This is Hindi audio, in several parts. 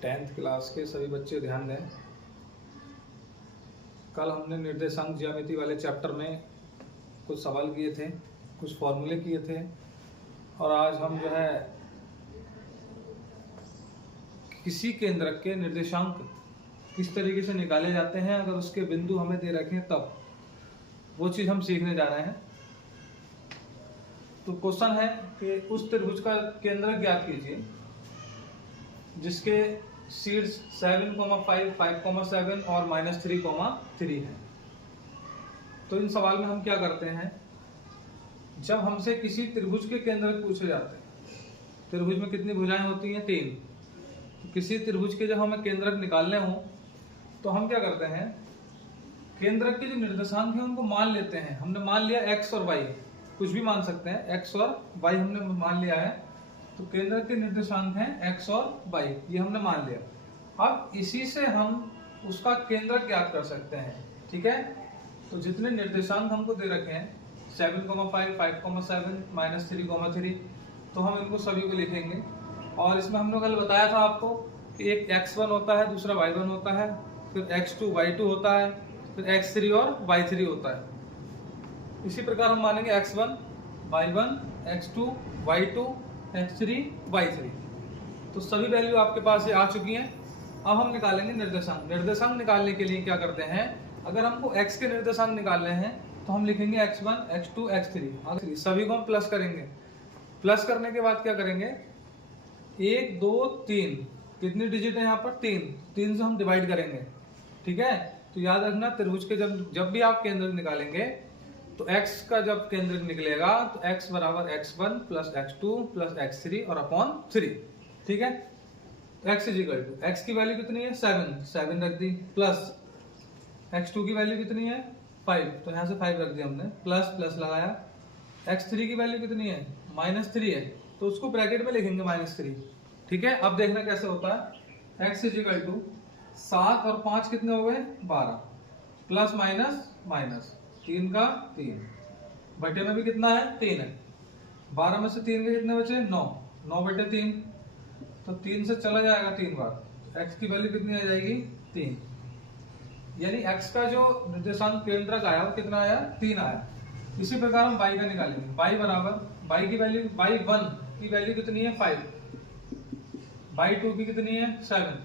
10th क्लास के सभी बच्चे ध्यान दें। कल हमने निर्देशांक ज्यामिति वाले चैप्टर में कुछ सवाल किए थे, कुछ फॉर्मूले किए थे, और आज हम जो है किसी केंद्रक के निर्देशांक किस तरीके से निकाले जाते हैं अगर उसके बिंदु हमें दे रखे हैं, तब वो चीज़ हम सीखने जा रहे हैं। तो क्वेश्चन है कि उस त्रिभुज का केंद्रक ज्ञात कीजिए जिसके शीर्ष 7, 5, 5, 7 और -3, है। तो इन सवाल में हम क्या करते हैं, जब हमसे किसी त्रिभुज के केंद्रक पूछे जाते हैं, त्रिभुज में कितनी भुजाएं होती हैं? 3। तो किसी त्रिभुज के जब हमें केंद्रक निकालने हो तो हम क्या करते हैं, केंद्रक के जो निर्देशांक हैं उनको मान लेते हैं। हमने मान लिया x और y, कुछ भी मान सकते हैं, x और y हमने मान लिया है। तो केंद्रक के निर्देशांक हैं x और y, ये हमने मान लिया। अब इसी से हम उसका केंद्रक ज्ञात कर सकते हैं, ठीक है। तो जितने निर्देशांक हमको दे रखे हैं 7, 5, 5, 7, -3, तो हम इनको सभी को लिखेंगे। और इसमें हमने कल बताया था आपको कि एक x1 होता है, दूसरा y1 होता है, फिर x2 y2 होता है, फिर x3 और y3 होता है। इसी प्रकार हम मानेंगे x1 y1 x2 y2 x3 y3। तो सभी वैल्यू आपके पास ये आ चुकी हैं। अब हम निकालेंगे निर्देशांक। निर्देशांक निकालने के लिए क्या करते हैं, अगर हमको x के निर्देशांक निकालने हैं तो हम लिखेंगे x1 x2 x3, सभी को हम प्लस करेंगे। प्लस करने के बाद क्या करेंगे, 1 2 3, कितनी डिजिट है यहाँ पर? 3 से हम डिवाइड करेंगे, ठीक है। तो याद रखना, त्रिभुज के जब भी आप केंद्रक निकालेंगे तो x का जब केंद्रक निकलेगा तो x बराबर x1 plus x2 plus x3 और अपॉन 3, ठीक है। x is equal to, x की वैल्यू कितनी है? 7 रख दी, प्लस x2 की वैल्यू कितनी है? 5, तो यहाँ से 5 रख दिया हमने, प्लस प्लस लगाया। x3 की वैल्यू कितनी है? -3 है, तो उसको ब्रैकेट में लिखेंगे -3, ठीक है। अब देखना कैसे होता है, x इज इक्वल टू 7 और 5 कितने हो गए? 12, प्लस माइनस 3 का 3, बटे में भी कितना है? 3 है। 12 में से 3 के कितने बचे? 9 बटे 3, तो 3 से चला जाएगा 3 बार, तो x की वैल्यू कितनी आ जाएगी? 3। यानी x का जो निर्देशांक केंद्रक आया वो कितना आया? 3 आया। इसी प्रकार हम y का निकालेंगे। y बराबर, y की वैल्यू, y1 की वैल्यू कितनी है? 5, y2 की कितनी है? 7,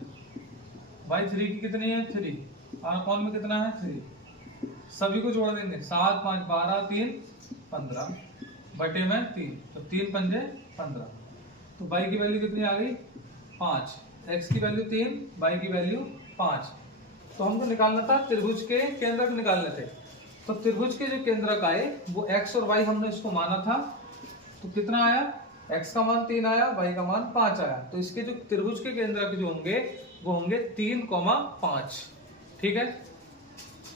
y3 की कितनी है? 3, और अपॉन में कितना है? 3। सभी को जोड़ देंगे, 7 5 12 3 15 बटे में 3, तो 3 पंजे 15। तो y की वैल्यू कितनी आ गई? 5, x की वैल्यू 3, y की वैल्यू 5। तो हमको निकालना था, त्रिभुज के केंद्रक निकालने थे। तो त्रिभुज के जो केंद्रक आए वो x और y हमने इसको माना था, तो कितना आया? x का मान 3 आया, y का मान 5 आया। तो इसके जो त्रिभुज के केंद्रक जो होंगे वो होंगे 3, 5, ठीक है।